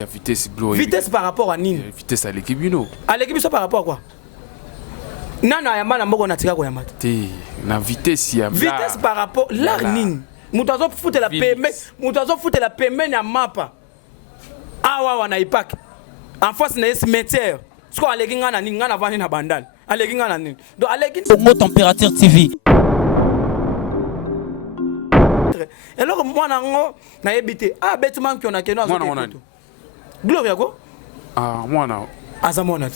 La vitesse gloire. Vitesse par rapport à Nini. Vitesse à l'équipe Bino. À l'équipe par rapport à quoi? Nana Yamana Moko Natika Koyamata. La vitesse y a. Vitesse par rapport l'art Nini. Moutazo foute la PME. Moutazo foute la PME na mapa. Awa wana ipak. En face na cimetière. Ce qu'on a les gars na Nini na vani na bandal. A les gars na Nini. Donc a les gars. Congo Température TV. Et alors moi nango na ebité. Ah bêtement qui on a keno azo. Gloria quoi? Ah moi na. Azamonat.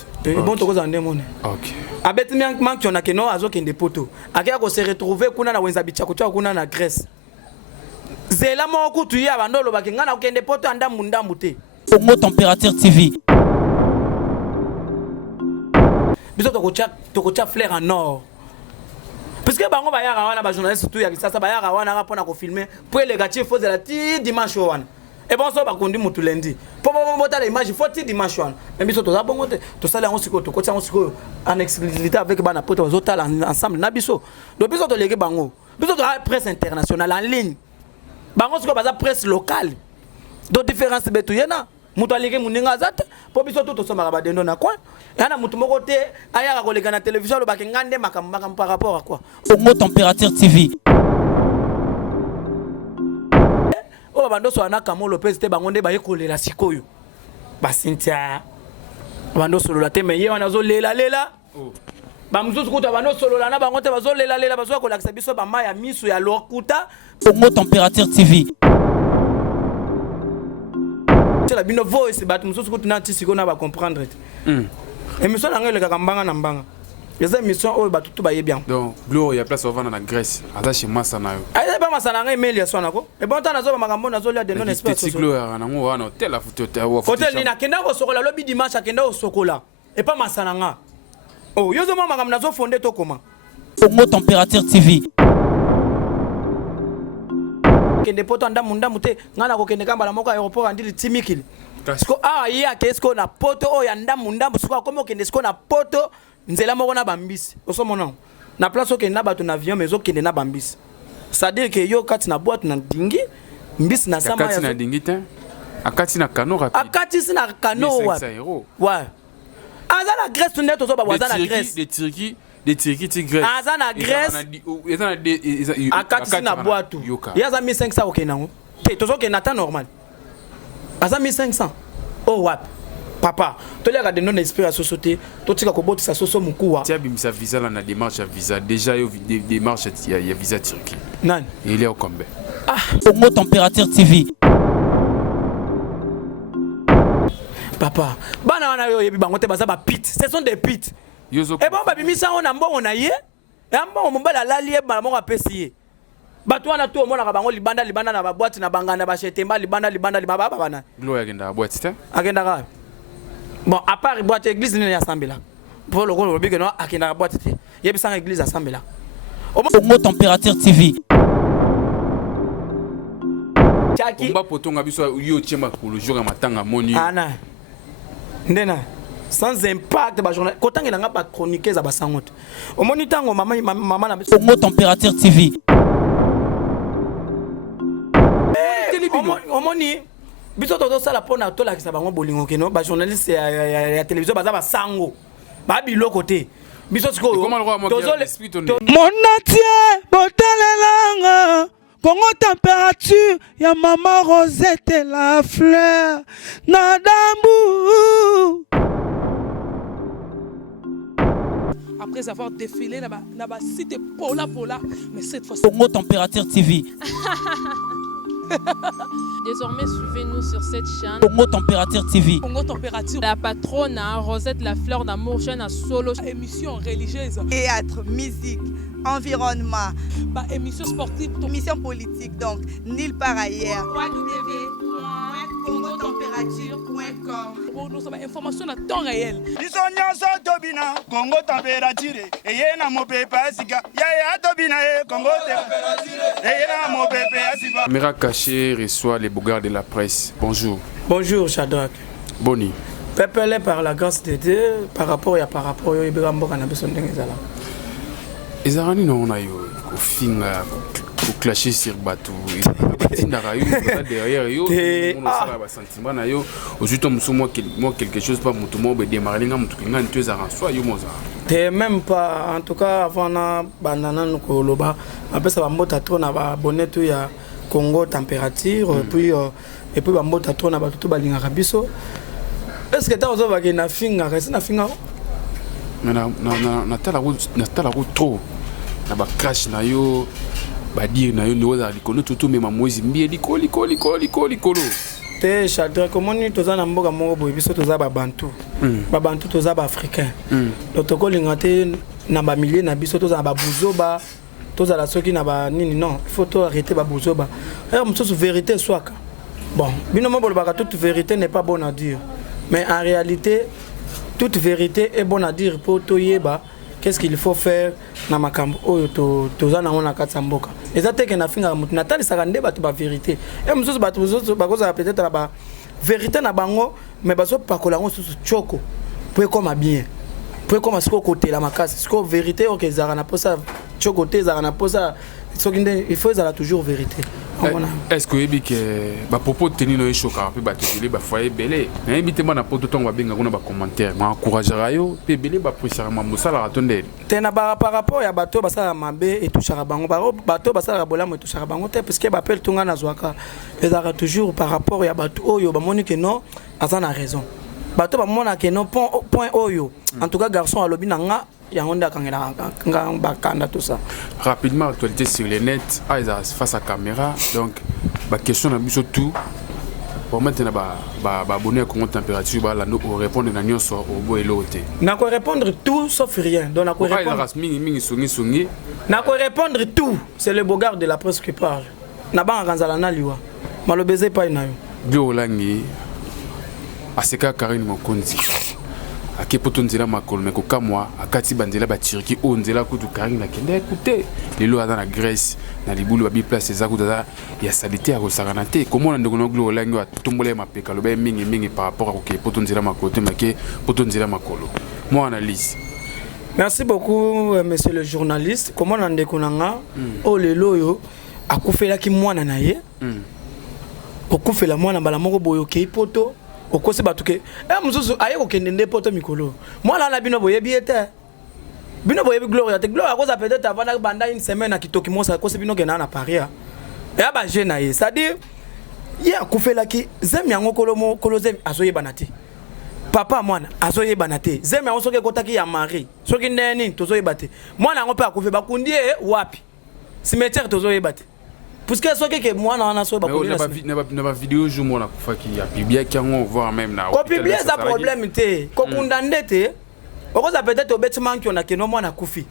Bon to kozande mone. OK. A bêtement qui on a keno azo kende poto. Akia ko se retrouver kuna na wenza bichakucha kuna na Grèce. Zela moko tu ya bandolo bakinga na kende poto anda mundambu te. Congo Température TV. Biso tokocha flair en or. Parce que bango bayaka wana ba journaliste tout ya kisasa bayaka wana rapona ko filmer pour les gâchis faut de la dimanche wana. Et bon ça ba kondi mutu lundi. Pour boter l'image faut dimanche wana. Mais biso to za bongo te to sala on siko to kocha on siko en exclusivité avec bana poto zotala ensemble na biso. Donc biso to lege bango. Biso to presse internationale en ligne. Bango siko baza presse locale. Donc différence betu yena mutu alege muninga zate po biso to somaka ba dendo na quoi. Yana mutu moko te ayaka koleka na télévision lo bakengande makam par rapport à quoi? Congo Température TV. Oh bando so anaka mo Lopez te bango nde ba yekolela sikoyo. Ba Cynthia bando solo la te meye wana zo lela. Oh. Ba mzuzu kuta bando solo la na bango te bazo lela bazo ko lakisa biso ba maya misu ya lokuta. Congo Température TV. La bino voice bat mzuzu kuta na tisiko na ba comprendre. Émission na ngele ka mbanga na mbanga. Les émissions o batutu ba bien. Donc Gloire ya place ovana na Grèce. Ata chez Massa na yo. Aïe ba masana ngai email ya sona ko. E bon temps na zo ba makambo na zo lia de non espèce. Petit Gloire na ngo wana hotel la photo wa photo. Hotel ni na kenda ko sokola lobi dimanche akenda ko sokola. Et pas masana nga. Oh yo zo ma makambo na zo fondé to comment? Congo Température TV. Kende poto anda munda mute ngana ko kende kamba la moko aéroport andili timikili. Sko ah ya kesko na poto o ya ndamunda musuka komo kende sko na poto nzela moko na bambisi osomona na place okende na bato na avion mais okende na bambisi ça dire que yo kati na boîte na dingi mbisi na sama ya kati na dingi te akati na kano rapide akati sina kano wa ouais azana Grèce tu neto zo ba wazana Grèce de Turquie ti Grèce azana Grèce akati na boîte yaza 1500 okenda ngo te tozo ke nata normal aza 1500 oh wap papa toliaka de non esprit à société totika ko botisa soso mukuwa tia bimisa visa la na démarche à visa déjà yo démarche ya visa Turquie nani il est au combien Congo Température TV. papa bana wana yo yebi bango te baza ba pit ce sont des pit et bon ba bimisa ona mbongo na ye ya mbongo mbala lali e ba mo apesi bato wana to mona ka bango libanda na ba boîte na bangana ba chetemba libanda libaba bana Gloire agenda boîte te agenda ka bon à part boîte église ni ya sambela pour le gros que non akenda boîte te yebisa église ya sambela Congo Température TV. Chaki mba potonga biso yo tiema ko le jour matanga moni ana ndena sans impact ba journal kotangela nga ba chroniquer za basangote omoni tango mama na Congo Température TV. omoni biso to sala pona to la kisa bango bolingo keno ba journaliste ya télévision baza ba sango ba biloko te biso siko Mon atier botalelanga Congo Température ya maman Rosette la fleur Nadambu. Après avoir défilé na ba site Pola mais cette fois Congo Température TV. Désormais, suivez-nous sur cette chaîne. Congo Température TV. Congo Température. La patronne Rosette la fleur d'amour chaîne à solo. Émission religieuse. Théâtre, musique, environnement. Bah, émission sportive. Émission politique, donc nulle part ailleurs. www.congotempérature.com. Nous avons information à temps réel. Congo Température. Et y a mon pépé Asika. Ya Tobina Congo Température. Et y a mon pépé Asika. Caméra cachée reçoit les bogards de la presse. Bonjour. Bonjour Shadrach. Boni. Pepele par la grâce de Dieu par rapport yo ibira mboka na beso ndenge zala. Ezarani no na yo ko finga pour clasher sur bateau derrière yo on a ba sentiment na yo aujourd'hui moi quelque chose pas mutu mo be démarrer nga mutu nga ntu za rançois yo moza te même pas en tout cas avant na banana ko loba apesa ba mbota trop na ba abonné tout ya Congo température et puis ba mbota trop na ba tout ba linga biso est-ce que t'as ozo ba na finga reste na finga mais na tala route trop na ba crash na yo ba dire na yo no za likolo tout mais mamozi mbie likolo te chadra comment ni toza na mboka moko boye biso toza ba bantu toza ba africain donc tokolinga te na ba milliers na biso toza ba buzoba toza la soki na ba nini non il faut to arrêter ba buzoba mususu vérité swaka bon bino mo bolobaka toute vérité n'est pas bonne à dire mais en réalité toute vérité est bonne à dire pour toyeba qu'est-ce qu'il faut faire na makambo oyo toza na ona katsamboka ezate ke na finga mutu natali saka nde bato ba vérité et mususu bato mususu bakoza peut-être ba vérité na bango mais baso pakola ngo susu choko pour comme bien pour comme ce côté la makasi ce ko vérité OK zara na posa choko te zara na posa il faut zara toujours vérité. Est-ce que ebi ke ba propos tenir no choka pe ba tele ba foyer belé na ebité moi na poto tongo ba benga kuna ba commentaire ma encourager yo pe belé ba pousser ma musala ratonde tena par rapport ya bato basala mabe et touchara bango bato basala bolamo et touchara bango te parce que ba appelle tunga na zwaka ezara toujours par rapport ya bato oyo ba moni que non azana raison bato ba mona que non point oyo en tout cas garçon alobi nanga tout ça. Rapidement, actualité sur les nets, face à caméra, donc la question est surtout pour maintenant abonner à comment température pour répondre à la sur au beau et l'autre. N'a quoi répondre tout sauf rien. Donc n'a quoi répondre tout. C'est le bogard de la presse qui parle. N'a pas un liwa. Malo baiser pas une. Biolangi. Aseka Karine Mokonzi. Ake potonzela makolo mais kokamwa akati bandela ba Turquie onzela kutu Karine na kende écouter lelo aza na Grèce na libulu ba bi place eza kuta ya salité ya kosakana te comment ndeko no glo langi wa tombola mapeka loba mingi par rapport à ke potonzela makolo te make potonzela makolo moi analyse. Merci beaucoup monsieur le journaliste. Comment ndeko nanga o lelo yo akufela ki mwana na ye okufela mwana bala moko boyo ke poto okose batuke mususu aye kokende poto mikolo mwana na bino boyebi ete bino boyebi gloria te gloria koza peut-être avant banda une semaine à kitoki mosa kose bino kena na Paris ya ba jeune aye c'est-à-dire ya kufela ki zemi yango kolo zemi azoyeba na te papa mwana azoyeba na te zemi yango soki kotaki ya mari soki ndeni tozoyeba te mwana yango pe akufe bakundi wapi cimetière tozoyeba te puisque ce que moi na so ba ko na vidéo jour moi na kufa ki ya publier ki on voir même na ko publier ça problème te ko kundande te okoza peut-être obetiment ki on a que no moi na kufi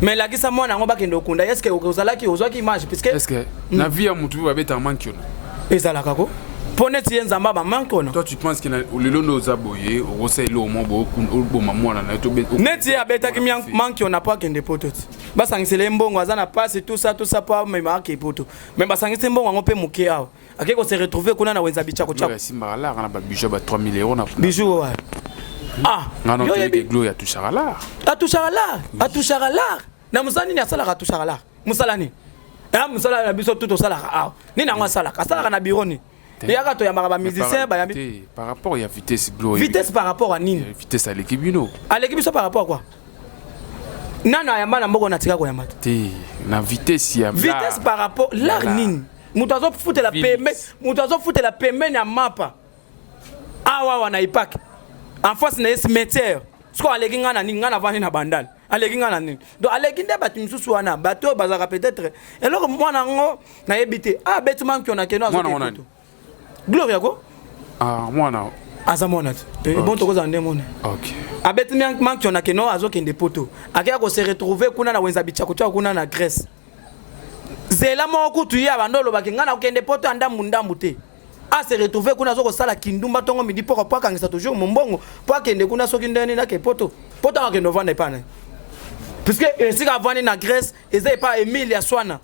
mais la kisa moi na ngo ba kende okunda est-ce que okozala ki ozwa ki image puisque est-ce que na vie ya mutu ba beta manki on ezala kako pone ti nzamba ba manki on toi tu penses que le lono zaboye ose lo mo bo maman na to bet neti ya beta ki manki on a pas kende poto ba sangisele mbongo azana passe tout ça pas mais marqué poto mais ba sangise mbongo ngo pe muke awo akeko se retrouver kuna na wenza bichako chako si mala kana ba bijou ba 3000 € na bijou wa non yo ye gloire touchara là na musani ni asala touchara là musalani musala na biso tout osala ni na ngwa sala asala na bureau ni yaka to ya ba musicien ba yambi par rapport ya vitesse gloire vitesse par rapport à nini vitesse à l'équipe bino à l'équipe par rapport à quoi nana yamba na mboko na tika ko yamba te na vitesse ya vitesse par rapport l'art nini mutazo foutre la pembe na mapa awa na ipak en face na cimetière ce ko aleki ngana nini ngana vani na bandal aleki ngana nini donc aleki nde batu misusu wana bato bazaka peut-être eloko mwana ngo na yebite bêtement qui on a keno azo gloria ko mwana azamona bon to koza ndemone OK bêtement qui on a keno azo kende poto akia ko se retrouver kuna na wenza bichako cha kuna na Grèce zela moko tu ya bandolo bakingana okende poto ndambu te se retrouver kuna zo ko sala kindumba tongo midi poko kangisa toujours mombongo po akende kuna soki ndeni na ke poto akende vendre pana puisque sika vendre na Grèce ezai pas Emilia Swana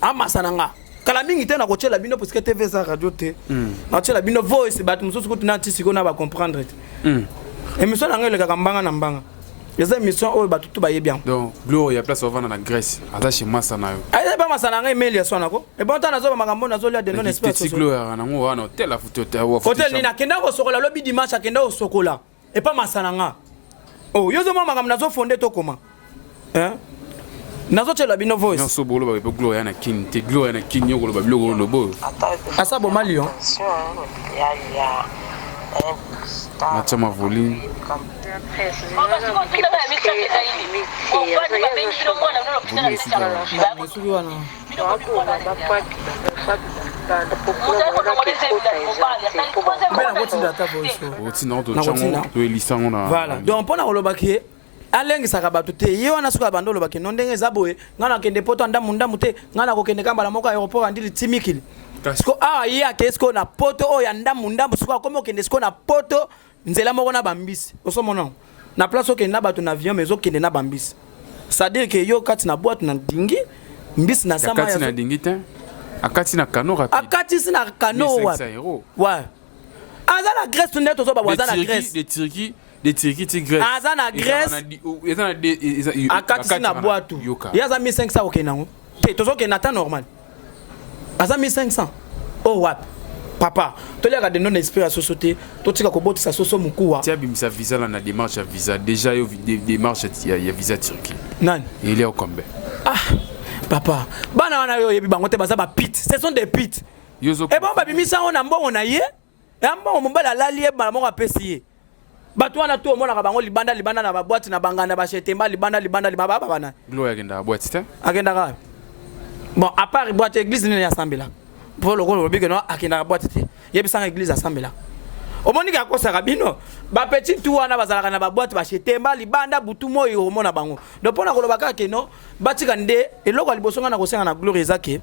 amasananga kala mingi te na ko tshela bino puisque TV za radio te na tshela bino voice bat mususu ko tuna tisiko na ba comprendre et mission na ngele ka mbanga na mbanga Les émissions oh bah tout baye bien. Donc Gloria place au vendre en Grèce. Ata chez Masana yo. Ah c'est pas Masana ngai mail ya sona ko. Et bon temps nazo makambo nazo lia de non espèce. Petit Gloria na ngo wana hotel la photo hotel ni na kenda ko sokola lobby dimanche akenda ko sokola. Et pas Masana nga. Oh yo zo makambo nazo fondé to comment? Hein? Nazo tshela bino voice. Non so bolo ba Gloria na kin te Gloria na kin yo ko ba biloko lobo. Asa bo malion. Matama volume. Voilà. Donc pour na alengi sakabato te ye wana suka bandolo bake non ndenge zaboye ngana kende poto ndamu ndamu te ngana ko kende kamba la moko aéroport andili timikili sko a ya ke sko na poto o ya ndamu ndamu suka komo kende sko na poto nzela moko na bambisi osomona na place o kende na bato na avion mais o kende na bambisi ça dire que yo kati na boîte na dingi mbisi na sama ya kati na dingi te akati na kano rapide akati sina kano wa ouais azala Grèce tunde to so ba wazana Grèce des Turquie ti Grèce azana Grèce akati na boîte yaza 1500 okenango te to so ke nata normal aza 1500 oh what papa to liaka de non esprit à société to tika ko botisa soso mukuwa tia bimisa visa la na démarche à visa déjà yo démarche ya visa Turquie nani il est au combien ah papa bana wana yo yebi bango te baza ba pit ce sont des pit et bon ba bimisa ona mbongo na ye mbongo mbala lali e ba moko apesi bato wana to mona ka bango libanda na ba boîte na bangana ba chetemba libanda libaba bana Gloria agenda boîte te agenda ka bon à part boîte église ni ya sambela pour le rôle que non akenda boîte te yebisa église asambela omoni ka kosa kabino ba petit tout wana bazalaka na ba boîte ba chetemba libanda butu moyo omona bango donc pona koloba ka ke no batika nde eloko libosonga na kosenga na Gloria ezake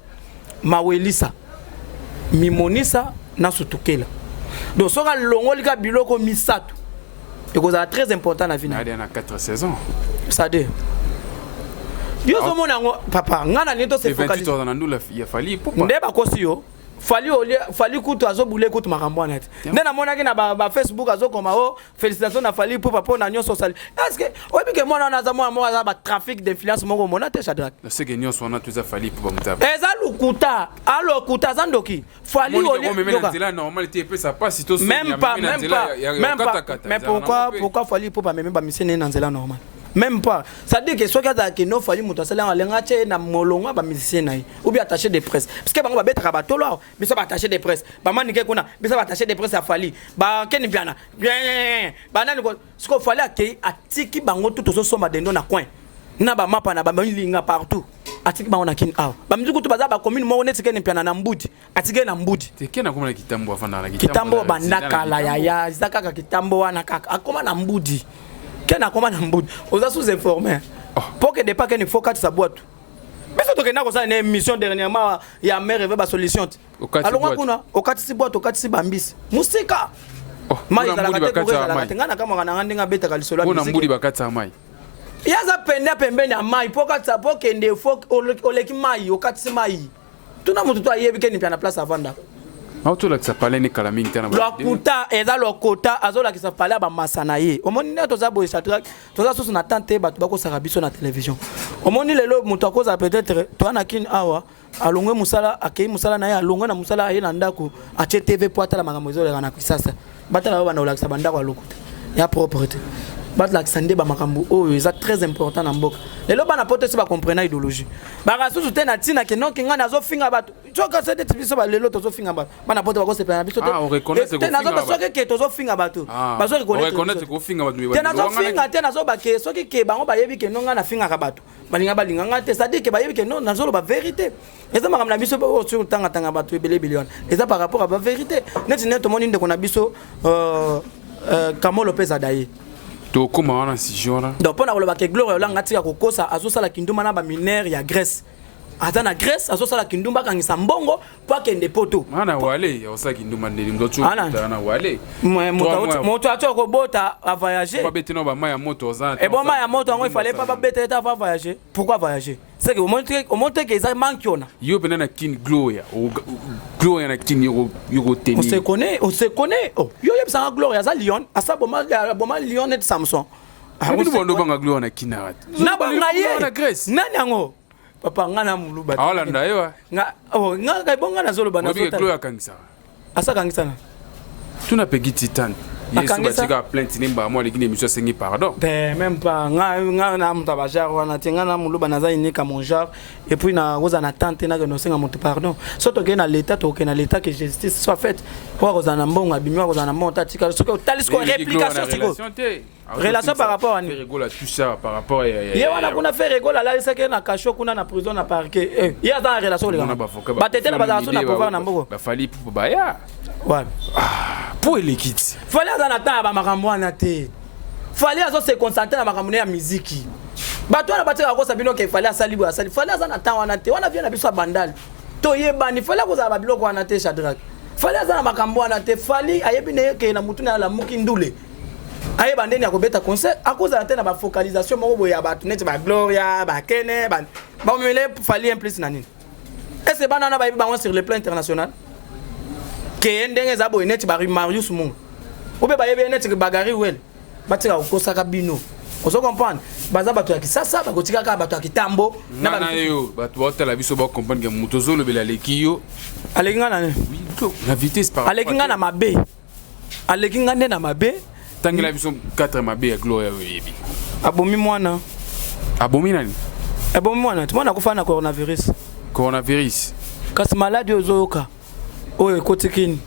mawelisa mimonisa na sutukela donc soka longoli ka biloko misato et c'est très important la vie. Il y a 4 saisons. Ça dit. Yo so mona papa ngana ni to se focaliser. 28 ans dans nous il a fallu pourquoi? Ndeba kosi yo. Fali kutu azo bule kutu makambo net. Ndena mona ki na ba Facebook azo koma o félicitations na fali pour papa na nyo social. Est-ce que obi ke mona na za mo za ba trafic d'influence moko mona te Shadrack. C'est que nyo so na tout ça fali pour muta. Eza lukuta, alo kuta zandoki. Fali oli. Normal te peut ça passe to même pas. Mais pourquoi fali pour pas même ba misene na nzela normal. Même pas. Ça dit que soit que no fali muto sala ngalenga che na molonga ba musicien na ou bien attaché de presse parce que bango ba betra ba tolo mais ça ba attaché de presse ba manike kuna mais ça ba attaché de presse a fali ba keni piana ba nani ko sko fali ake atiki bango tout so soma dendo na coin na ba mapa na ba linga partout atiki bango na kin aw ba mzuku to baza ba commune mo neti keni piana na mbudi atike na mbudi te kena koma na kitambo afana na kitambo bandaka la ya zakaka kitambo wana kaka akoma na mbudi kena koma na mbudi oza sous informé pour que de pas que faut quatre sa boîte mais surtout que na ko ça une émission dernièrement ya mère veut ba solution alors kuna okati si boîte okati si bambisi musika mai za la tete ko za la tengana kama kana ndinga beta ka lisolo musique ona mbudi bakata mai yaza pende pembeni ya mai pokati sa poke nde fok oleki mai okati si mai tuna mutu to ayebi ke ni pia na place avanda auto la ça parler ni kala mingi tena ba lokuta eza lokota azola ki ça parler ba masana ye omoni ne to za boy Shadrack to za soso na tante ba to ba ko saka biso na télévision omoni lelo mutu akoza peut-être to ana kin awa alongwe musala akei musala na ye alongwe na musala aye na ndako ache TV po atala makambo ezoleka na kisasa batala ba na olakisa bandako ya lokuta ya propreté batla sande ba makambo oyo eza très important na mboka lelo bana pote se ba comprendre idéologie ba rasu te na tina ke non kinga nazo finga bato choka se de biso ba lelo tozo finga bato bana pote ba ko se pena biso te on reconnaît que nazo ba soki ke tozo finga bato ba so reconnaître que finga bato te nazo finga te nazo ba ke soki ke bango ba yebi ke non nga na finga ka bato balinga balinga te ça dit que ba yebi ke non nazo lo ba vérité eza makambo na biso ba sur tanga bato ebele billion eza par rapport à ba vérité neti neto moni ndeko na biso Kamo Lopez Adaye to koma wana si jora donc pona koloba ke Gloria olanga tika kokosa azosala kinduma na ba mineur ya Grèce azana Grèce azosala kindumba kangisa mbongo po akende poto ana wale osala kinduma ndeli mdocho ana wale moto ato ko bota a voyager ba betino ba maya moto ozana et bon maya moto ngo il fallait pas beta ta va voyager pourquoi voyager c'est que au montre que ça manque on yo pena na kin Gloria na kin yo teni on se connaît oh yo yebsa Gloria za Lyon asa boma Lyon et Samson Nous voulons pas Gloire na Kinarat. Na banga na Grèce. Nani yango? Papa ngana muluba. Ah Hollanda yo. Nga kay bonga na zolo bana sota. Obi Gloire kangisa. Asa kangisa na. Tuna pegi titan. Yesu batika plainte nimba moi les émission sengi pardon. Même pas nga na mutaba jar wana tinga na muluba na za inika mon jar et puis na roza na tante na no senga mutu pardon. Soto ke na l'état to ke na l'état que justice soit faite. Pour roza na mbonga bimwa roza na monta tika soki talisko réplication siko. Relation par rapport à nous. Rigola tout ça par rapport à Ye wana kuna fait rigola là c'est que na cacho kuna na prison na parquet. Il y a dans relation les gars. Ba tete na ba na pouvoir na mboko. Ba fali pour baya. Ouais. Pour les kids. Fallait dans la table ba makambo na te. Fallait azo se concentrer na makambo ya muziki. Ba toi na bateka ko sabino ke fallait asalibu asali. Fallait za na temps wana te. Wana vient na biso bandal. To yebani fallait ko za ba biloko wana te Shadrack. Fallait za na makambo wana te. Fallait ayebi ne ke na mutu na la muki ndule. Aye bandeni akobeta concert à cause de la focalisation moko boya ba tunete ba Gloria ba Kene ba mele fali implice nani est ce banana ba ba sur le plan international ke ndenge za boy net ba Marius Mungu obe ba yebe net bagari wel batika okosaka bino ozo comprendre baza bato ya kisasa ba kotika ka bato ya kitambo na ba yo bato ba la biso ba comprendre que mutozo le bela lekio alekinga nani la vitesse par alekinga na mabe alekinga ne na mabe tangela biso 4 mabe ya Gloria yebi abomi mwana abomi nani abomi mwana tumana kufa na coronavirus kasi maladi ozoyoka oyo ekotikini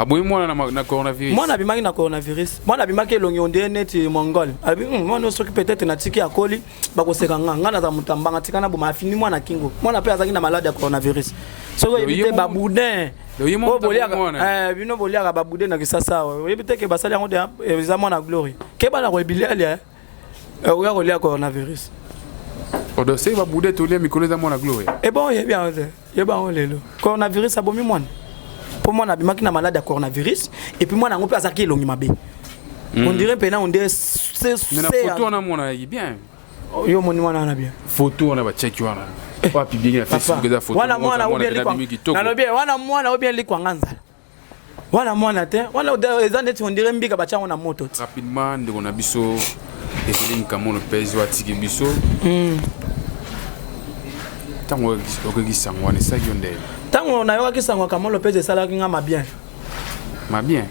abomi mwana na coronavirus mwana bimaki na coronavirus mwana bimaki elongi onde neti mongol abi mwana soki peut-être na tiki akoli bakoseka nga na za mutambanga tika na boma afini mwana kingo mwana pe azaki na maladi ya coronavirus soko ebite baboudin bino boliaka baboudin na kisasa oyebite ke basali yango de eza mwana Glory ke bana koebilia oya kolia coronavirus odo se baboudin tolia mikolo eza mwana Glory bon yeba on lelo coronavirus abomi mwana pour moi na bimaki na malade ya coronavirus et puis moi na ngope azaki elongi mabe on dirait pena on dit c'est photo na mona bien yo moni mwana na bien photo na ba check wana pas publier na Facebook za photo wana mwana na bien likwa nganza wana mwana te wana eza neti on dirait mbika bachango na moto rapidement ndeko na biso Evelyn Kamono Lopez wa tiki biso tango okegisa ngwana sagionde tango na yoka kisangwa Kamono Lopez esalaki nga mabien mabien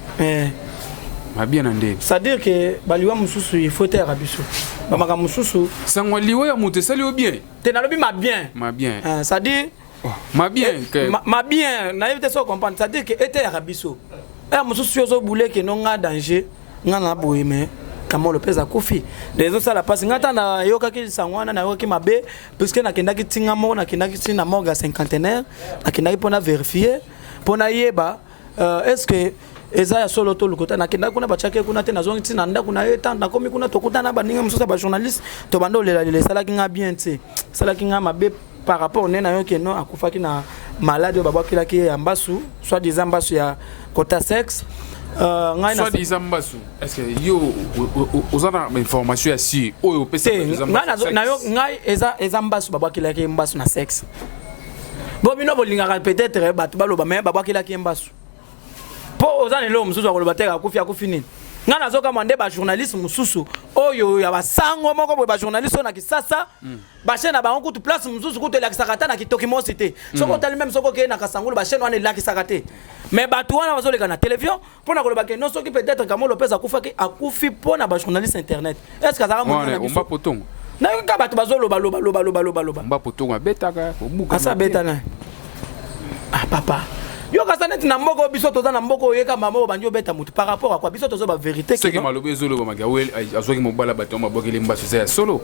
na ndeni c'est-à-dire que baliwa mususu il faut terre biso bamaka mususu sangwa liwa ya mutu salio bien te na lobi mabien c'est-à-dire mabien na éviter ça comprendre c'est-à-dire que était ya biso mususu yozo boule que non nga danger nga na boye mais Kamono Lopez akufi les autres ça la passe ngata na yoka ki sangwana na yoka ki mabe puisque na kendaki tinga mo na kendaki tina morga cinquantenaire na kendaki pona vérifier pona yeba est-ce que eza ya solo to lukota na kendaki kuna bachake kuna te na zongi tina nda kuna eta na komi kuna tokuta na baninga mususa ba journaliste to bando lela sala ki nga bien te sala ki nga mabe par rapport na yo ke non akufaki na malade babakila ki ya mbasu soit disant mbasu ya kota sexe soit disant mbasu est-ce que yo ozana information si oyo pesa na yo ngai eza mbasu babakila ki mbasu na sexe bo bino bolingaka peut-être batu baloba mais babakila ki mbasu po ozana lo mususu akoloba te akufi nini nga nazoka mwande ba journaliste mususu oyo ya basango moko boye ba journaliste na kisasa ba chaîne na bango kutu place mususu kutu la kisakata na kitoki mosité soko tali même soko ke na kasangulu ba chaîne wana la kisakate mais batu wana bazoleka na télévision pona koloba ke non soki peut-être Kamono Lopez akufi pona ba journaliste internet est-ce que ça va monter na biso on va potongo na ka batu bazoloba loba mba potongo betaka obuka asa betana papa yo kasanet na mboko biso toza na mboko yeka mama banjo beta mutu par rapport à quoi biso tozo ba vérité que malobe ezolo ba magawel azoki mobala bato mabokeli mbaso za solo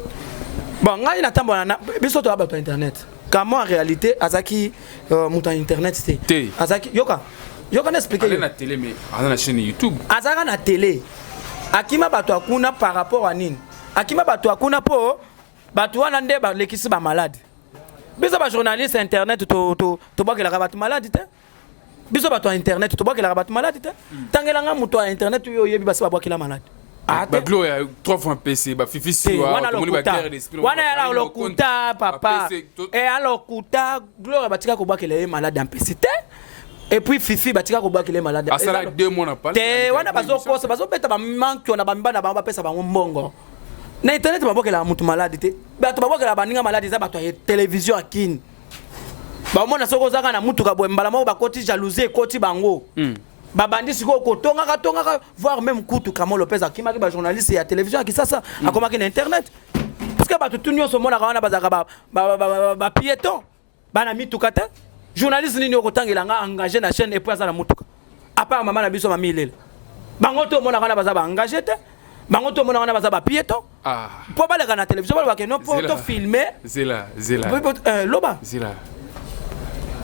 bon ngai na tambo na biso to ba internet comment en réalité azaki mutu internet c'est azaki yoka na expliquer na télé mais ana na chaîne YouTube azaka na télé akima bato akuna par rapport à nini akima bato akuna po bato wana nde ba lekisi ba malade biso ba journaliste internet to bakela ka bato malade te biso bato internet to bakela ka bato malade te tangela nga muto a internet yo yebi basi ba bakela malade ba Gloria 3 fois PC ba fifi wana ya lokuta papa alokuta Gloria batika ko bakela ye malade en PC te et puis fifi batika ko bakela malade asala 2 mois na parler te wana bazo beta ba manque na ba mbana ba pesa ba mbongo na internet babokela mutu malade te bato babokela baninga malade za bato ya télévision akini bamona soko ozaka na mutuka boye mbala moko bakoti jalousie ekoti bango babandi sikoyo kotongaka voire même kutu Kamon Lopez akimaki bajournaliste ya télévision ya Kisasa akomaki na internet parce que bato tu nyonso omonaka wana bazalaka bapiéton bana mituka te journaliste nini okotangela nga engagé na chaîne epo aza na mutuka apart mama na biso mami ilela bango to omonaka wana baza baengagé te bango to omonaka wana baza bapiéton mpo baleka na télévision balobake no mpo to filme loba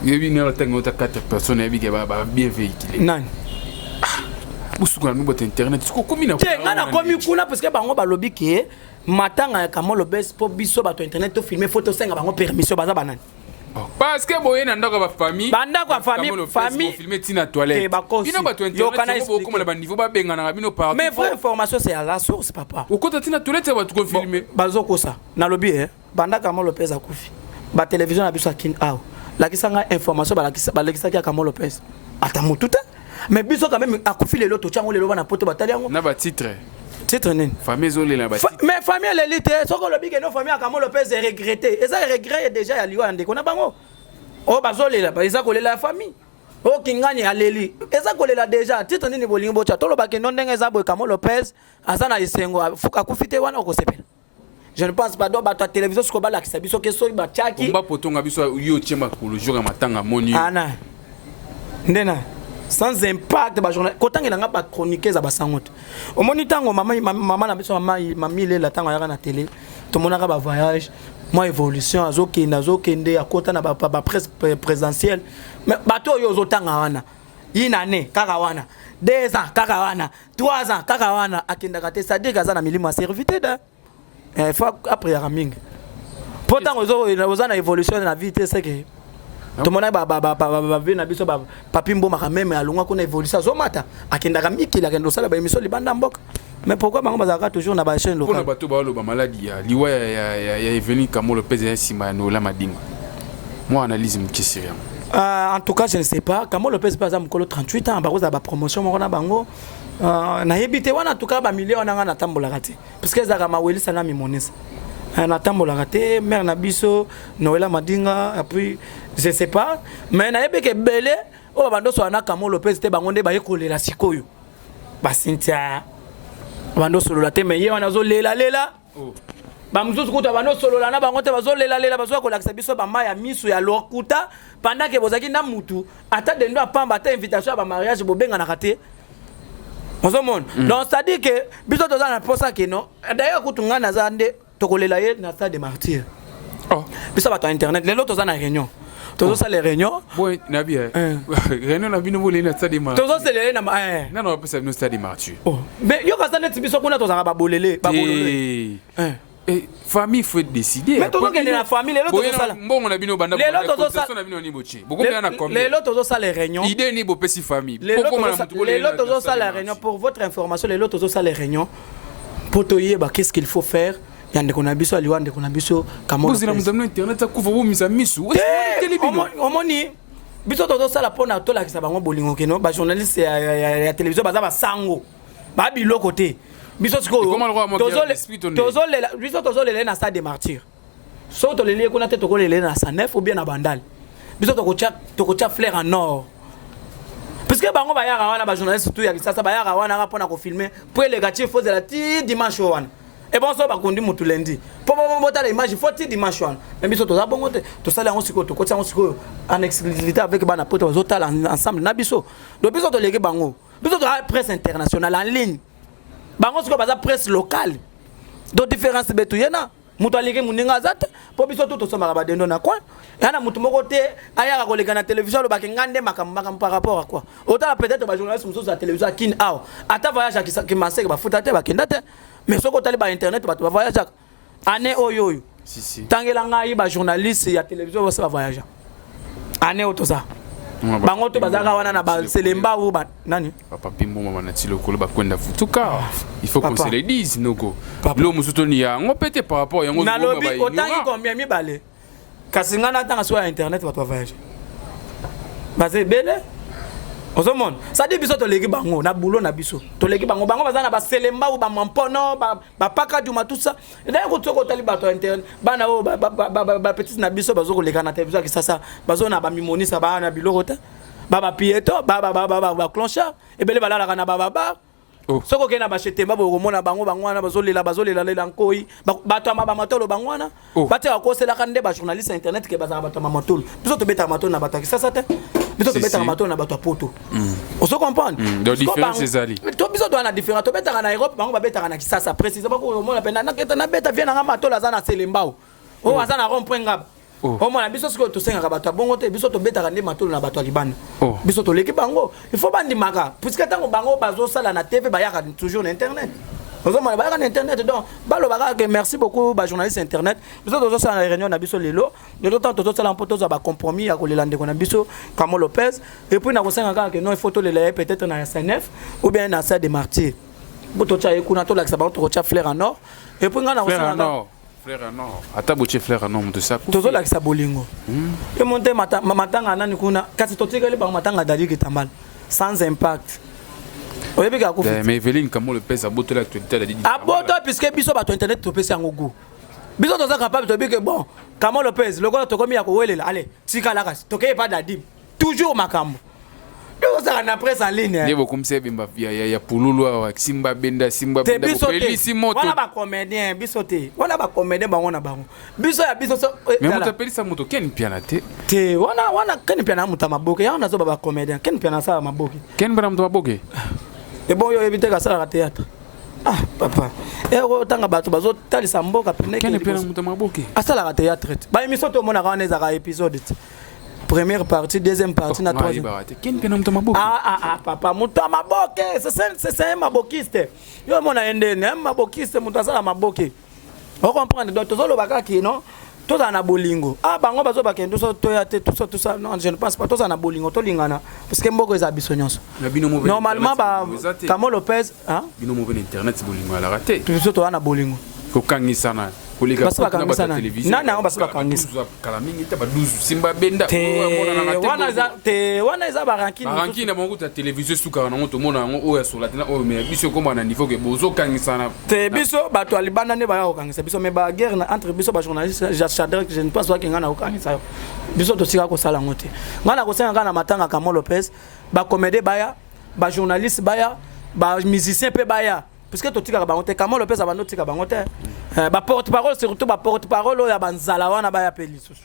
yebi ne otango ta 4 personnes yebi ke ba bien véhiculé nani busuka no bote internet siko komina te ngana komi kuna parce que bango balobi ke matanga ya Kamon Lopez po biso bato internet to filmer photo senga bango permission baza banani parce que boye na ndako ba famille banda kwa famille filmer tina toilette bino bato internet ko comme le niveau ba benga na bino partout mais vraie information c'est à la source papa okota tina toilette ba tu ko filmer bazoko ça na lobi banda Kamon Lopez akufi ba télévision na biso akin aw la kisanga information balakisa ki Kamon Lopez ata mutu te mais biso quand même akufi lelo to chango lelo bana poto batali yango na ba titre nini famille zole na ba titre mais famille l'élite soko lobi ke no famille Kamon Lopez est regretté et ça regret déjà ya liwa ndeko na bango o bazolela ba eza kolela la famille o kingani aleli eza kolela déjà titre nini bolingi bocha to loba ke non ndenge eza boy Kamon Lopez azana isengo akufi te wana okosepela. Je ne pense pas donc la télévision ce qu'on va là qui s'habille que so ba tiaki on va potonga biso yo tiema ko le jour matanga moni ana ndena sans impact ba journal kotanga nga ba chroniquer za basangote au moni tango mama na biso mami le la tango ya na télé to monaka ba voyage moi évolution azokende akota na ba presse présentielle mais bato yo zotanga wana inane kaka wana 2 ans kaka wana 3 ans kaka wana akenda kate sadik azana milimo servité da il faut après ya mingi pourtant ozo na évolution na vie te c'est que tout le monde ba vie na biso papi mbo maka même alunga kuna évolution zomata akenda ka mikila kendo sala ba émission libanda mboka mais pourquoi bango bazaka toujours na ba chaîne locale kuna bato ba lo ba maladie ya liwa ya eveni Kamon Lopez ya sima no la madinga moi analyse mkisiri en tout cas je ne sais pas Kamon Lopez par exemple kolo 38 ans bakoza ba promotion moko na bango na yebite wana en tout cas ba million na na tambolaka te parce que zaka mawelisa na mimonisa na tambolaka te mère na biso Noëlla Madinga et puis je sais pas mais na yebike belé o bando so na Kamon Lopez te bango nde ba yekolela sikoyo ba Cynthia bando solo la te mais ye wana zo lela ba mzuzu kuta bando solo la na bango te bazo lela bazo ko lakisa biso ba maya misu ya lokuta pendant que bozaki na mutu ata dendo apamba ata invitation ba mariage bobenga na kate Ozomon. Donc ça dit que biso toza na posa ke non. D'ailleurs kutunga na zande tokolela ye na stade de martyr. Oh, biso ba to internet lelo toza na réunion. Tozo sa les réunions. Bon na bien. Réunion na bino bolé na stade de martyr. Tozo selele na non non pesa no stade de martyr. Oh, mais yo ka stade biso kuna toza ba bolele. Et famille faut décider. Mais tozo kende na famille lelo tozo sala. Bon na bino banda. Lelo tozo sala na bino ni bochi. Boko na combien? Lelo tozo sala les réunions. Idée ni bo pesi famille. Lelo tozo sala les réunions pour votre information lelo tozo sala les réunions. Pour toyer ba qu'est-ce qu'il faut faire? Yande kona biso aliwa ndeko na biso Kamon Lopez. Vous na mudamno internet ça couvre vous misa misu. Omoni biso tozo sala pona to la kisa bango bolingo keno ba journaliste ya télévision baza ba sango. Ba biloko te. Biso siko tozo lele na stade de martyr. So to lele kuna te to lele na Sanef ou bien na Bandal. Biso to ko fleur en or. Parce que bango ba yaka wana ba journaliste tout ya Kisasa ba yaka wana nga pona ko filmer pour les gâchis faut de la ti dimanche wana. Et bon so ba kondi mutu lundi. Po ta image faut ti dimanche wana. Mais biso to za bongo te to sala ngo siko to ko tsa ngo siko en exclusivité avec bana poto zo tala ensemble na biso. Donc biso to lege bango. Biso to presse internationale en ligne. Bango siko baza presse locale. Do différence betu yena mutu alike muninga zate po biso to soma ba dendo na quoi yana mutu moko te ayaka koleka na télévision lo bakengande makamba par rapport à quoi autant peut-être ba journaliste muso za télévision kin aw ata voyage ki maseke ba futa te bakenda te mais soko tali ba internet ba voyage année oyo si tangela ngai ba journaliste ya télévision ba voyage année oto ça bango to bazaka wana na ba selemba ou ba nani papa pimbo mama na tilo kolo ba kwenda futuka il faut qu'on se le dise noko lo musutoni ya ngo pete par rapport yango na lobi otangi combien mi balé kasi ngana tanga so internet ba to voyage base bele ozomona ça dit biso to leki bango na boulot na biso to leki bango bazana ba selemba ou ba mampono ba paka duma tout ça d'ailleurs ko tsoko tali bato internet bana o ba petite na biso bazoko leka na télévision ki ça bazona ba mimonisa ba na biloko ta ba pieto ba clochard et bele balala kana ba soko kena ba chetemba bo komona bango bangwana bazolela lela nkoi bato ama matolo bangwana bate akosela kande ba journaliste internet ke bazaka bato ama matolo biso to beta matolo na bato ki ça te biso to beta matolo na bato poto on se comprendre donc différence ezali to biso to na différent to beta na Europe bango ba beta na ki ça précisément ko mona pena na keta na beta vient na matolo za na selembao o aza na rond point ngaba o mona biso siko to senga bato bongo te biso to beta na matolo na bato libana biso to leki bango il faut bandi maka puisque tango bango bazo sala na TV ba yaka toujours na internet ozo mona ba yaka na internet donc balo ba que merci beaucoup ba journaliste internet biso to sala na réunion na biso lelo de temps to sala un peu to za ba compromis ya ko lelande ko na biso Kamo Lopez et puis na ko senga que non il faut to lele peut-être na SNF ou bien na salle des martyrs boto cha ekuna to la sa ba to cha fleur en or et puis ngana ko senga Frère non, ata boche frère non de ça. Tozo la kisa bolingo. Et monte matanga nani kuna kasi totika le ba matanga dali kitambala sans impact. Oyebi ka ko mais Evelyne Kamo Lopez aboto l'actualité la dit. Aboto puisque biso ba to internet to pesa ngogo. Biso toza capable to bi que bon, Kamo Lopez le ko to komi ya ko welela allez, tika la kasi. Toke pas dadim. Toujours makambo. Ça na presse en ligne. Nebo comme c'est bimba ya pululu wa Simba benda Simba benda ko pelisi moto. Wana ba comédien bisote. Wana ba comédien bango na bango. Biso ya biso so. Mais moto pelisa moto ken piana te. Te wana ken piana muta maboke. Ya ona zo ba comédien. Ken piana sa maboke. Ken bana muta maboke. Et bon yo éviter ka sala théâtre. Ah papa. Et o tanga bato bazo talisa mboka pene ken piana muta maboke. Asala théâtre. Ba émission to mona ka oneza épisode. Première partie, deuxième partie, na troisième. Papa, muta maboke, c'est un mabokiste. Yo mona endene, un mabokiste muta sala maboke. On comprend donc tout le bagaki non, tout ça na bolingo. Ah bango bazo bakendo so toyate tout ça non, je ne pense pas tout ça na bolingo to lingana parce que mboko eza bisonyonso. Normalement ba Kamo Lopez, hein? Bino mo internet bolingo ala raté. Tout ça to na bolingo. Ko kangisana. Basi bakangisa na nana basi bakangisa kala mingi ta ba 12 Simba benda wana za baranki na bongo ta télévision suka na moto mona ngo oya sur la tena o mais biso ko na niveau ke bozo kangisa na te biso bato alibana ne ba ya kangisa biso mais ba guerre na entre biso ba journaliste j'adore que je ne pense pas que ngana kangisa biso to sika ko sala ngote ngana ko senga na matanga Kamo Lopez ba comédie baya ba journaliste baya ba musicien pe baya parce que totika bango te Kamo Lopez abando tika bango te ba porte-parole surtout ba porte-parole ya banzala wana ba ya pelisusu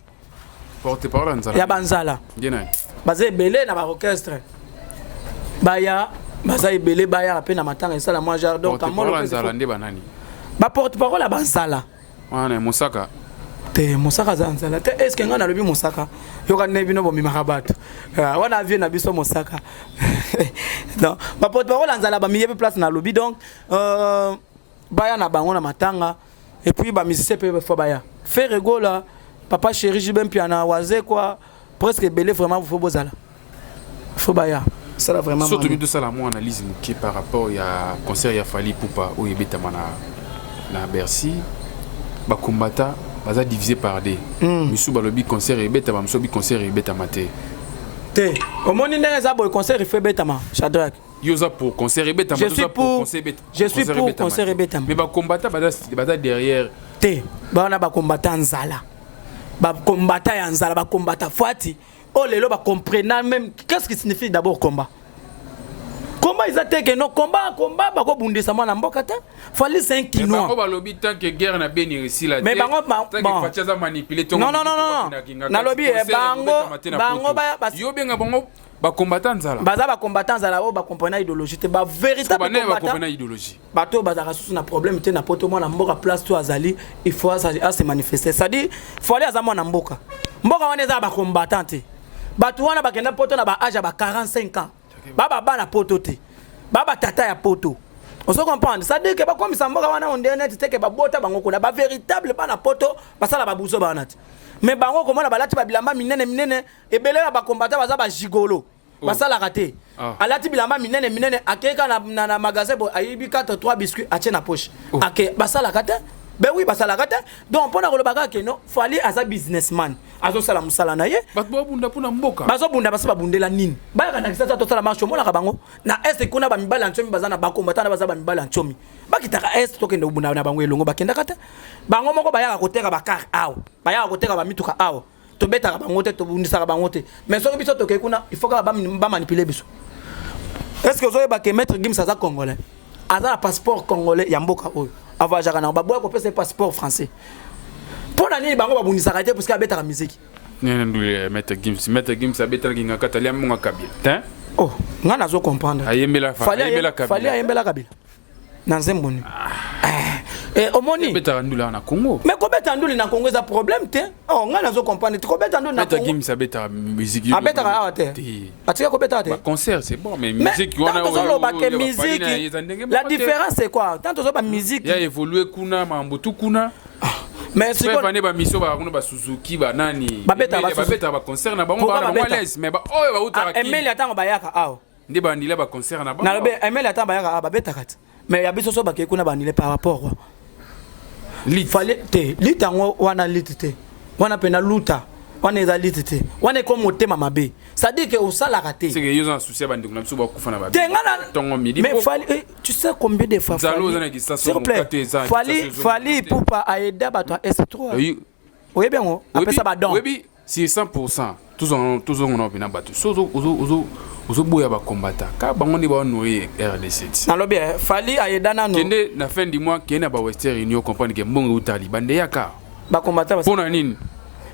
porte-parole nzala ya banzala gena baze belé na ba orchestre baya baza belé baya pe na matanga esala moi jardin Kamo Lopez nzala nde banani ba porte-parole ya banzala wana Mosaka te Mosaka za nzala te est-ce que ngana lobi Mosaka yoka ne bino bo mimaka bato wana vie na biso Mosaka donc ba porte-parole nzala ba miyebi place na lobi donc baya na bango na matanga et puis ba musicien pe fo baya faire rigola papa chéri jibem piana waze quoi presque belé vraiment faut bozala faut baya ça là vraiment surtout de ça la moi analyse qui par rapport ya concert ya Fally Ipupa o yebeta na Bercy ba combattant baza divisé par deux misu balobi concert yebeta ba misu bi concert yebeta maté te au monde ndeza boy concert fait betama Shadrack yoza pour concert beta je suis pour concert beta mais ba combattant baza derrière te ba na ba combattant nzala ba combattant ya nzala ba combattant fati oh lelo ba comprendre même qu'est-ce qui signifie d'abord combat ils attaquent que non combat ba ko bundisa mwana mboka te Fally c'est un Kinois mais ba lobi tant que guerre na beni ici là mais bango bon fachaza manipuler ton non na lobi bango ba yo benga bango ba combattant nzala baza ba combattant nzala o ba comprendre idéologie te ba véritable combattant idéologie bato baza sous na problème te na poto mwana mboka place to azali il faut se manifester ça dit Fally aza mwana mboka wana eza ba combattant te bato wana bakenda poto na ba âge ba 45 ans baba bana poto te baba tata ya poto on se comprend ça dit que ba comme ça mboka wana on net te que ba bota bango ko na ba véritable bana poto basala ba buso bana te mais bango ko mona balati ba bilamba minene ebele ba combattant baza ba gigolo basala raté alati bilamba minene akeka na magasin bo ayibi 4 3 biscuits atie na poche ake basala kate Ben oui, ça la gâte. Donc, pour le bagage, il fallait à sa businessman. À son salam salanaye. Batbo bunda pour mboka. Baso bunda basa babunde la nini. Ba kana kisa to sala marche mona kabango. Na est kuna ba mibala nchomi bazana ba combattant na bazaba mibala nchomi. Ba kitaka est to kende bunda na bango elongo ba kenda kata. Bango moko ba yaka koteka ba car aw. Ba yaka koteka ba mituka aw. To beta ka bango te to bundisa ka bango te. Mais so biso to ke kuna il faut ka ba manipuler biso. Est-ce que vous avez que maître Gims aza congolais? Aza passeport congolais ya mboka oyo. Ava jaka na ba boya ko pesa passeport français. Pour nani bango ba bundisa ka te parce que abeta ka musique. Maître Gims abeta kinga katalia munga kabila. Hein? Oh, ngana zo comprendre. Ayembela kabila. Fallait ayembela kabila. Dans Zemboni. Et omoni beta ndula na Congo. Mais ko beta nduli na Congo za problème te. Oh, ngana zo comprendre. Ko beta nduli na Congo. Maître Gims abeta musique. Abeta ka awate. Atika ko beta te. Concert c'est bon mais musique on a musique. La différence c'est quoi? Tant que ba musique. Il a évolué kuna mambutu kuna. Mais c'est quoi ba mission ba kuna ba Suzuki ba nani. Babeta ba concert na bango ba na l'aise mais ba oyo ba utaka. Emeli atango ba yaka awo. Ndi ba ndila ba concert na bango. Na lobe Emeli atango ba yaka ba beta kat. Mais ya biso so ba ke kuna ba ndile par rapport. Lit fallait te lit ango wana lit te. Wana pena luta. Wana eza lit te. Wana ko motema mabe. Ça dit que au sala raté. C'est que ils ont souci ba ndiko na biso ba kufa na ba. Tongo midi. Mais fallait tu sais combien de fois s'il vous plaît. Fallait pour pas aider ba toi S3. Oui bien on appelle ça ba don. Oui c'est 100%. Tous on a bien battu. Ozo boya ba combattant. Ka bango ni ba noyer RD7. Alors bien, fallait aider na no. Kende na fin du mois kende ba Western Union comprendre que mbongo utali bande yaka. Ba combattant. Pour nini?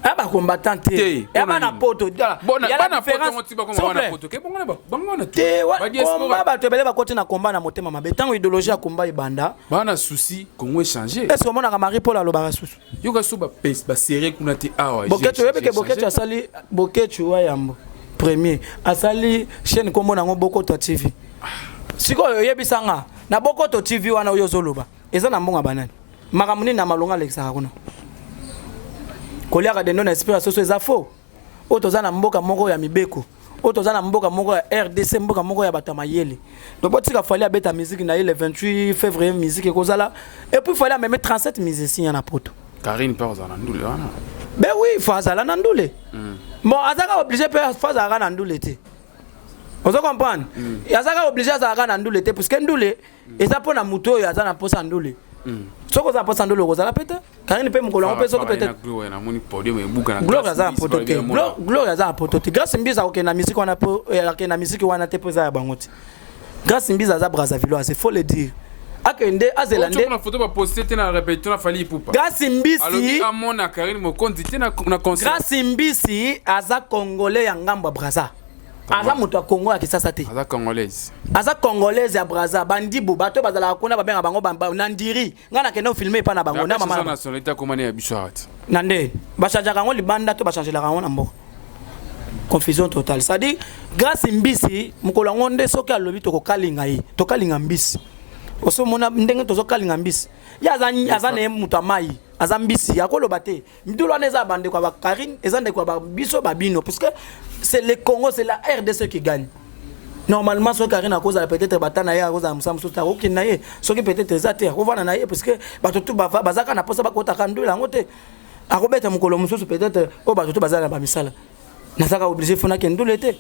Ah ba combattant te. Ya ba na poto. Bona na poto moti ba komba na poto. Ke bango na te. Combat ba tebele ba koti na combat na motema mabe. Tango idéologie ya combat ibanda. Ba na souci Congo échanger. Est-ce que mona ka Marie Paul aloba susu? Yoka so ba pes ba serré kuna te awa. Bokecho yebeke bokecho asali bokecho wa yambo. Premier asali chaîne kombo nango Bokoto TV. Sikoyo yebisanga na Bokoto TV wana oyo zoloba. Eza na mbonga banani. Makamuni na malonga Alexa kuna. Koliaka de non esprit soso eza faux. Otoza na mboka moko ya mibeko. Otoza na mboka moko ya RDC mboka moko ya batamayele. Donc botika fallait abeta musique na le 28 février musique ekozala et puis fallait même 37 musiciens na poto. Karine Parza na ndule wana. Ben oui, Fazala na ndule. Bon, azaka obligé pe Fazala na ndule te. Vous comprenez? Azaka obligé azaka na ndule te parce que ndule eza pona muto ya azana posa ndule. Soko za posa ndule kozala pete. Karine pe mukolo on pe soko pete. Gloire na moni podium e buka na. Gloire za potote. Gloire za potote. Grâce mbiza okena musique wana po okena musique wana te poza ya bangoti. Grâce mbiza za Brazzaville, c'est faut le dire. Akende azelande na photo ba poster te na répéter na fali poupa. Grâce Mbisi alobi amona Karine Mokonzi te na concert. Grâce Mbisi aza congolais ya ngamba Brazza. Aza muto Congo ya kisasa te. Aza congolaise. Aza congolaise ya Brazza bandibo bato bazala kona babenga bango na ndiri. Ngana kena filmer pa na bango na mama. Na nationalité komane ya biswat. Nande bachanja kango libanda to bachangela kango na mboka. Confusion totale. Ça dit grâce Mbisi mukolo ngonde soki alobi to ko kalinga yi. To kalinga Mbisi. Oso mona ndenge tozo kalinga Mbisi ya azane mutu amai aza Mbisi akoloba te mdulo neza bande kwa ba Karine ezande kwa ba biso babino parce que c'est le Congo, c'est la RDC qui gagne. Normalement so Karine à cause peut-être batana ya cause amsam so ta okina ye so ki peut-être zate kovana na ye parce que batoto bazaka na posa bakota kandola ngote akobeta mukolo mususu peut-être o batoto bazala ba misala nazaka obligé fona kendule te.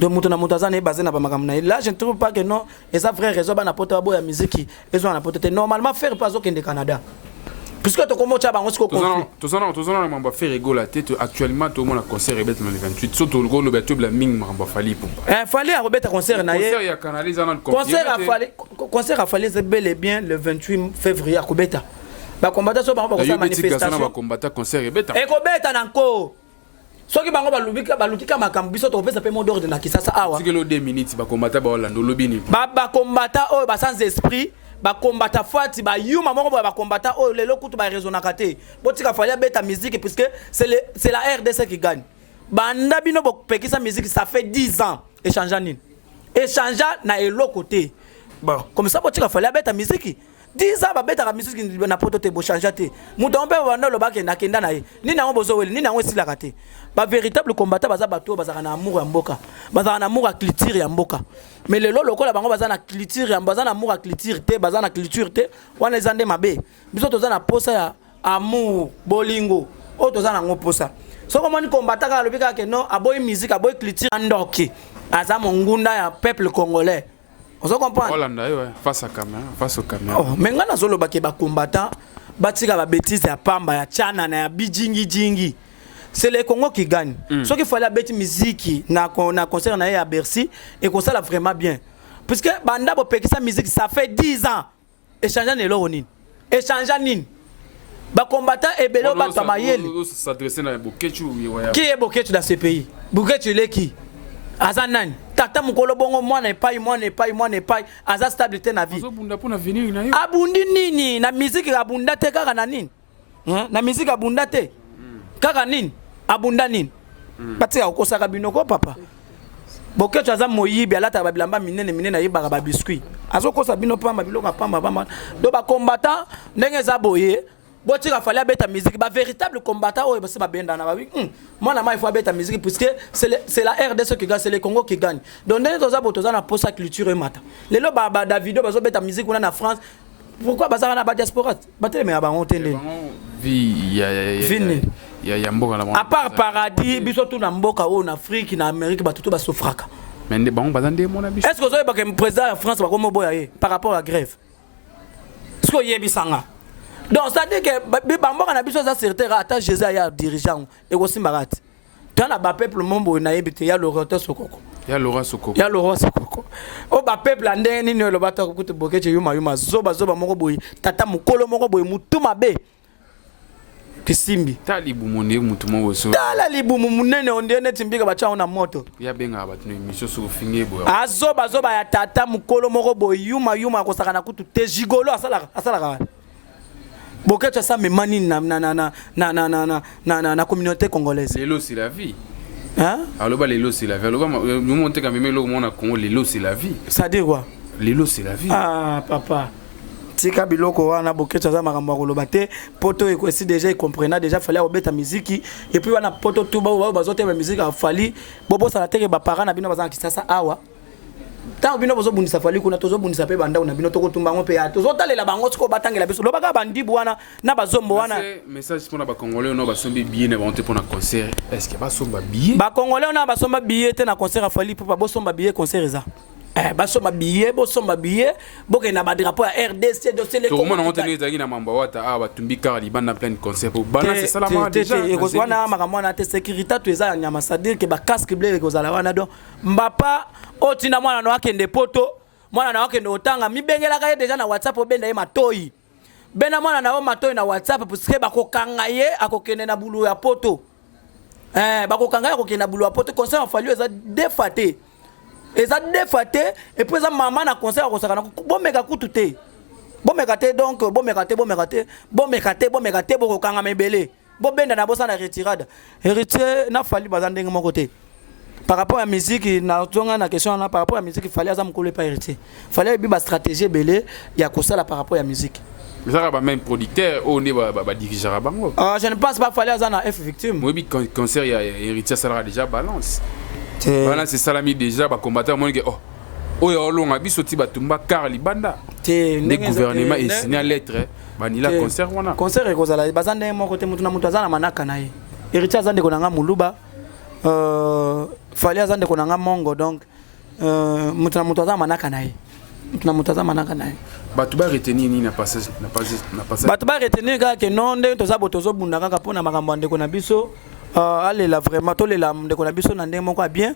Donc mutuna mutazana basé na ba makamna là je ne trouve pas que non et ça frère réseau ba na poto boya musique ils ont na poto normalement faire pas au Canada puisque to komo cha bango siko conflit tozana na mamba faire rigolo la tête actuellement tout le monde a concert rebet le 28 surtout le gros le beto la ming mamba fali pour fallait à rebet concert na concert ya canaliser dans le concert a fallu c'est bel et bien le 28 février à Kobeta ba combattant so ba manifestation ba combattant concert rebet et Kobeta nanko soki bango balukika makambo biso topesa pe mot d'ordre na kisasa awa sikelo 2 minutes ba combattant ba Orlando lobini ba combattant o ba sans esprit ba combattant fati ba yuma moko ba combattant o lelo kutu ba raisonnaka te botika fallait beta musique puisque c'est la RDC qui gagne banda bino bo pekisa musique ça fait 10 ans échanger nini échanger na elo côté bon comme ça botika fallait beta musique 10 ans babetaka musique na poto te bo changer te muto mpe banda lobake na kenda na ye nini yango bozowele nini yango esilaka te ba véritable combattant baza bato bazaka na amour ya mboka bazaka na amour ya culture ya mboka mais lelo lokola bango baza na culture ya baza na amour ya culture te baza na culture te wana ezande mabe biso toza na posa ya amour bolingo o toza na ngo posa soko moni combattant ka lobi ka ke non aboy musique aboy culture ndoki aza mongunda ya peuple congolais. On se comprend. Face à caméra, face aux caméras. Oh, mais ngana zolo ba ke ba combattant batika ba bêtise ya pamba ya chana na ya bijingi jingi. C'est le Congo qui gagne. Ce qu'il fallait bêtise musique na concert na à Bercy et qu'on ça vraiment bien. Puisque banda bo pekisa musique ça fait 10 ans. Échangeant ne lonin. Échangeant nin. Ba combattant et belo ba tamayeli. S'adresser na Bokechu. Qui est Bokechu dans ce pays? Bokechu le qui? Azanan tata mukolo bongo mwana epai aza stabilité na vie abundi nini na musique abunda te kaka na nini na musique abunda te kaka nini abunda nini batika okosaka binoko papa Bokechu aza moyibi alata ba bilamba minene na yibaka ba biscuit azokosa bino pamba biloko pamba do ba combattant ndenge za boye botika fallait abeta musique ba véritable combattant oyo basi ba benda na ba moi na il faut abeta musique puisque c'est la RDC qui gagne, c'est le Congo qui gagne donc ndenge toza na posa culture et mata lelo ba Davido bazo beta musique on na France pourquoi bazaka na ba diaspora batele me ba ontende vie ya mboka na à part paradis biso tout na mboka o na Afrique na Amérique ba tout ba sofraka mais ne bango bazande mon abi est-ce que vous avez pas que président en France ba comme boya par rapport à la grève est-ce que yebisanga. Donc ça dit que bamboka na biso za certain ata Jésus ya dirigeant et aussi marat. Dans la ba peuple mombo na yebite ya Laurent Sokoko. Ya Laurent Sokoko. Ya Laurent Sokoko. O ba peuple ande ni lo bata ko te Bokechu yuma zoba moko boy tata mukolo moko boy mutuma be. Kisimbi. Talibu mone mutuma woso. Tala libu munene onde ne timbika ba cha na moto. Ya benga ba tuni mission so finge boy. Azoba ya tata mukolo moko boy yuma ko saka na kutu te gigolo asala. Bokechu ça me mani na communauté congolaise. Lelo c'est la vie. Hein? Alors bah lelo c'est la vie. Alors nous monter quand même le monde à Congo lelo c'est la vie. Ça dit quoi? Lelo c'est la vie. Ah papa. Tika biloko wana Bokechu za makambo koloba te poto ekwesi déjà il comprenait déjà fallait obeta musique et puis wana poto tout bazote ba musique a fali bobo ça la teke ba parents na bino bazana kisasa awa. Tant bino bozo bundisa fali kuna tozo bundisa pe banda una bino toko tumbango pe ya tozo talela bango siko batangela biso lobaka bandibu wana na bazombo wana message pour na ba congolais no ba sombi billet na bonté pour na concert est-ce que ba somba billet ba congolais na ba somba billet te na concert fali pour ba somba billet concert eza ba somba billet boke na ba drapeau ya RDC de c'est les comment on tenir ezaki na mamba wata a ba tumbi car libanda plein concert pour bana c'est ça la mama déjà et ko wana makamwa na te sécurité to eza nyama ça dire que ba casque bleu ko zala wana donc mbapa otina mwana no akende poto mwana na akende otanga mibengela ka déjà na WhatsApp obenda ye matoi bena mwana na o matoi na WhatsApp parce que bakokanga ye akokende na bulu ya poto bakokanga ye akokende na bulu ya poto concert fallu eza défaté et puis ça maman na concert ko saka na bomeka kutu te bomeka te donc bomeka te bokokanga mebele bobenda na bosa na retirade héritier na fallu bazandenge mon côté. Par rapport à la musique, na question par rapport à la musique, il fallait que je pas hériter. Il fallait une stratégie belé, il y a que ça par rapport à la musique. Mais ça va même producteur on est ba dirigeant bango. Je ne pense pas fallait ça na F victime. Oui, concert il y a héritier ça sera déjà balance. Voilà, c'est ça l'ami déjà ba combattant mon oh. Oh ya longa biso ti batumba car libanda. Le gouvernement est signé à lettre banila concert wana. Concert ko zala bazande mon côté mutu na mutu azana manaka na ye. Héritier azande ko nanga muluba. Fallait azande konanga mongo donc mutana mutaza manaka nae batu ba retenir ni na passage batu ba retenir que non ndenge toza botozo bunda kaka pona makambo ndeko na biso allez là vraiment to lela ndeko na biso na ndenge moko bien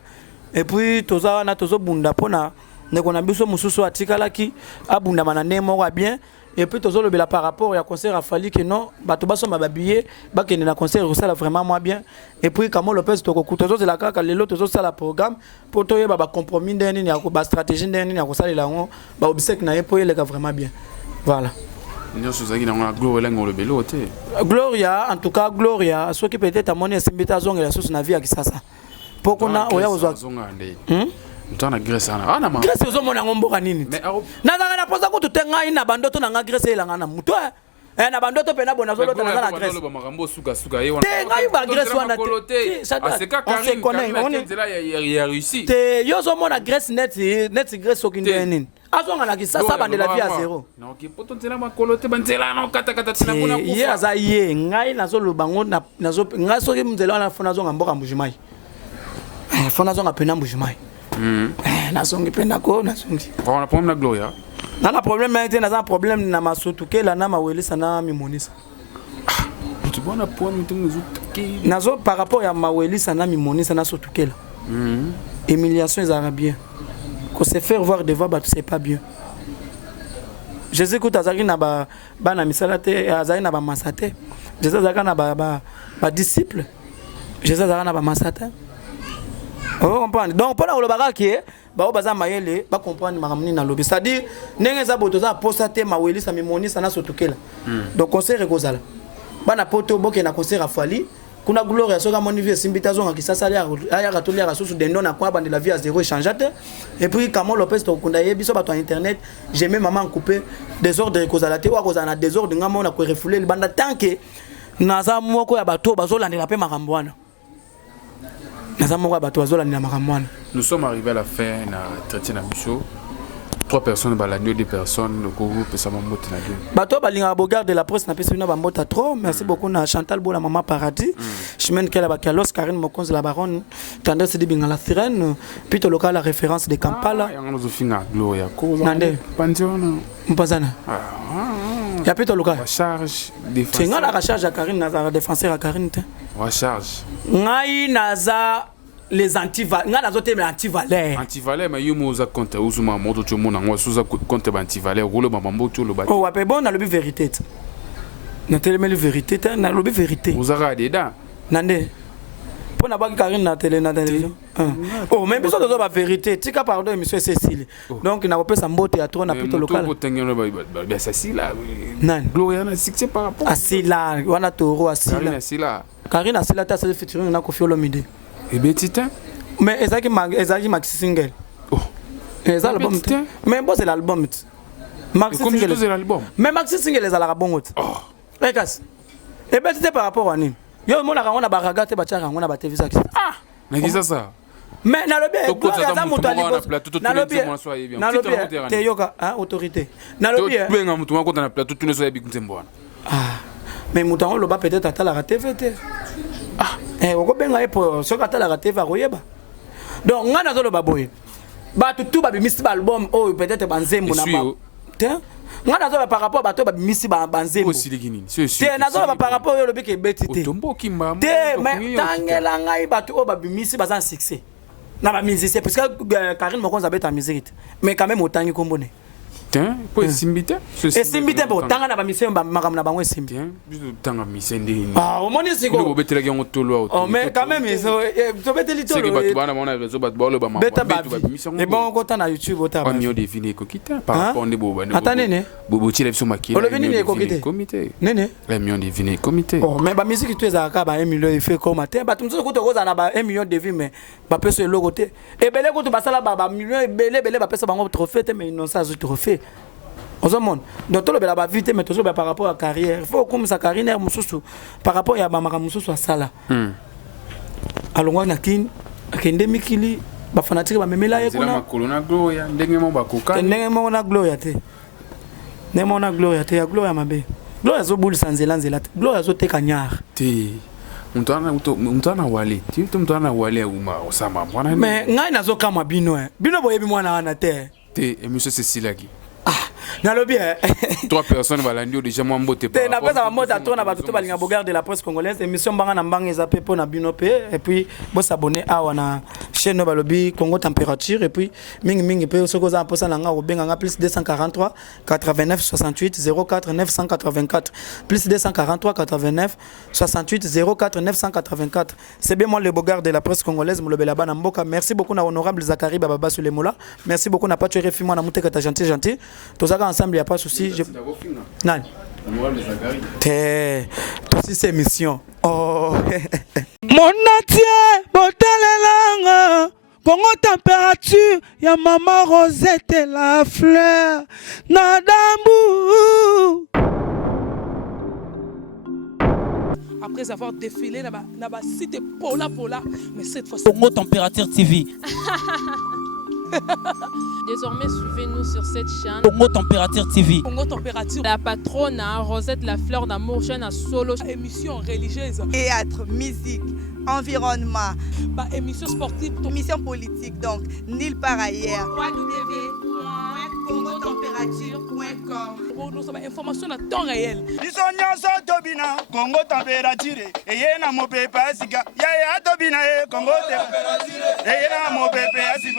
et puis toza na tozo bunda pona ndeko na biso mususu atikalaki abunda manane moko bien. Et puis toujours le par rapport à concert a fallu que non bato baso mababillé ba kende na concert ça vraiment moins bien et puis comment Lopez to ko toujours la kaka lelo toujours ça la programme pour to ba compromis ndeni ya ko ba stratégie ndeni ya ko salela ngo ba obsèque na pour le vraiment bien voilà nous suzaki na Gloria ngolo belo te Gloria en tout cas Gloria ce qui peut-être à mon invitation la source na vie à kisasa poko na oya ozwa Mutu na Grèce ana. Ana ma. Grèce ozomona ngomboka nini? Nazanga na posa kutu tenga ina bandoto na nga Grèce elanga na mutu. Na bandoto pena bona zolo tana na Grèce. Ba makambo suka ye wana. Te ngai ba Grèce wana te. On se connaît. On est là il a réussi. Te yo zomona Grèce net Grèce okinde nini? Azonga na kisasa bandela vie à zéro. Non ki poto nzela makolote banzela na kata tina kuna kufa. Ye aza ye ngai nazolo bango nazo ngai soki mzela wana fona zonga mboka mbujimai. Fona zonga pena mbujimai. Nazongi pena ko nazongi. On a problème na Gloria. Nana problème été na problème na masutuke la na mawelisa na mimonisa. Tu bona problème tu muzuki. Nazo par rapport ya mawelisa na mimonisa na sotuke la. Humiliation est arabien. Qu'on se faire voir devant bah c'est pas bien. Jésus écoute azaki na ba na misalate azaki na ba masate. Jésus azaki na ba disciple. Jésus azaki na ba masate. On comprend. Donc pendant le baraki ba baza mayele ba comprendre makamuni na lobi. C'est-à-dire ndenge za boto za posate maweli sa mimoni sana sotukela. Donc concert ekozala. Bana poto boke na concert afali. Kuna gloria soka moni vie simbita zonga kisasa ya katolia rasosu dendo na kwa bande la vie à zéro échangeate. Et puis Kamon Lopez to kunda yebi so bato internet, j'ai même maman coupé désordre ekozala te wa kozana désordre ngamo na ko refouler le banda tant que naza moko ya bato bazolandela pe makambwana. Nous sommes arrivés à la fin na traité na biso. 3 personnes balando 2 personnes le groupe ça m'a monté na deux. Bato balinga bogar de la presse na pesi na bambota trop. Merci beaucoup na Chantal Bola maman Paradis. Chimène Kela Bakalos Karine Mokonzi la baronne Tendance de Bingala Sirène puis to local la référence de Kampala. Ya ngozo finga Gloria ko. Nande. Pandiona. Mpazana. Ya puis to local. Charge défenseur. C'est ngala recharge à Karine na défenseur à Karine te. Recharge. Ngai naza les anti-valeurs nga nazo teme anti-valeurs mais yo moza compte uzuma moto to mona ngo suza compte ba anti-valeurs rolo ba mambo to lo ba oh wape bon na lobi vérité na télé le vérité na lobi vérité uzara deda nande pour na ba Karine na télé na télévision oh même besoin de ba vérité tika pardon monsieur Cécile donc na kopesa mbote ya trop na pito local to tengelo ba Cécile nan Gloria na succès par rapport Asila wana toro Asila Karine Asila ta se featuring na Koffi Olomide. Et Betita? Mais Ezaki Maxi Single. Oh. Ezaki l'album. Mais bon, c'est l'album. Maxi Single. C'est l'album. Mais Maxi Single, les albums. Oh. Regarde. Et Betita par rapport à Nim. Yo, mon a on a baraga te bachara, on a battu visa. Ah. Mais ça. Mais na lobi. Na lobi. Te yoga, hein, autorité. Na lobi. Benga mutu wako na plateau tout ne soit bikunze mbwana. Ah. Mais mutango loba peut-être atala la TVT. Ah, okobenga epo soki atalaka te va koyeba. Donc nga nazoloba boye. Bato tout babimisi ba album oyo peut-être banzembo na ba. Te nga nazoloba par rapport bato babimisi ba banzembo. Te nazoloba par rapport oyo lobi ke beti te. Te mais tangela ngai bato oyo babimisi bazan succès. Na ba musicien parce que Karine Mokonzi abeta musique. Mais quand même autant kombone. Tiens, pour Simbita. Et Simbita, bon, tant qu'on a pas mis ça, on va me Simbita. Tant qu'on a mis ça, ah, au moins, c'est quoi? Oh, mais quand même, ils ont été littéralement. C'est que Batouana, mon réseau, Batouana, Batouana, et bon, quand on a YouTube, on a mis des filles coquita par rapport à des bobans. Attendez, Bobo Chile sur ma qui. On a venu les comité. Néné. Les millions de vignes comité. Oh, mais la musique, tu es à 1 million de vues comme matin. Bah, tu me dis que tu as 1 million de vues, mais pas peu sur le côté. Et belé, quand tu passes là, bah, million, belé, pas peu sur un trophée, mais non, ça, je trophée. Donc tout le monde vite mais toujours par rapport à carrière. Il faut comme sa carrière par rapport à Bamara Moussou à Sala. Alors on a kin akende mikili ba fanatique ba memela ye kuna. Kolona gloria ndenge mo bakoka. Ndenge mo na gloria te. Ne mo na gloria te ya gloria mabe. Gloria zo bulu sanzela nzela te. Gloria zo te kanyar. Te. Mtana wale. Ti mtana wale uma osama mwana. Mais ngai nazo kama bino Bino boyebi mwana wana te. Te monsieur Cécile aki. Na lobi 3 personnes balandio déjà moi mbote pas. Na pesa mota to na bato balinga bogar de la presse congolaise émission banga na mbanga ezapé po na bino pe et puis bo s'abonner awa na chaîne balobi Congo Température et puis mingi pe soko za posa na nga obenga nga plus 243 89 68 04 984 plus 243 89 68 04 984. C'est bien moi le bogar de la presse congolaise molobela bana mboka. Merci beaucoup na honorable Zakari Baba Sulemola. Merci beaucoup na Patrick Refi moi na muteka ta gentil. Ensemble, il n'y a pas de souci. Non. Aussi c'est mission. Oh. Mon natie, botalelanga, Congo température, ya maman Rosette la fleur. Nadambu. Après avoir défilé dans la cité Pola, mais cette fois-ci. Congo Température TV. Désormais, suivez-nous sur cette chaîne. Congo Température TV. Congo Température. La patronne, Rosette la fleur d'amour, chaîne à solo. Émission religieuse. Théâtre, musique, environnement. Émission sportive. Émission politique, donc nulle part ailleurs. www.congotempérature.com. Pour nous avons information à temps réel. biso nyonso tobina Congo température eye na mopepe asika yaya tobina Congo température eye na mopepe asika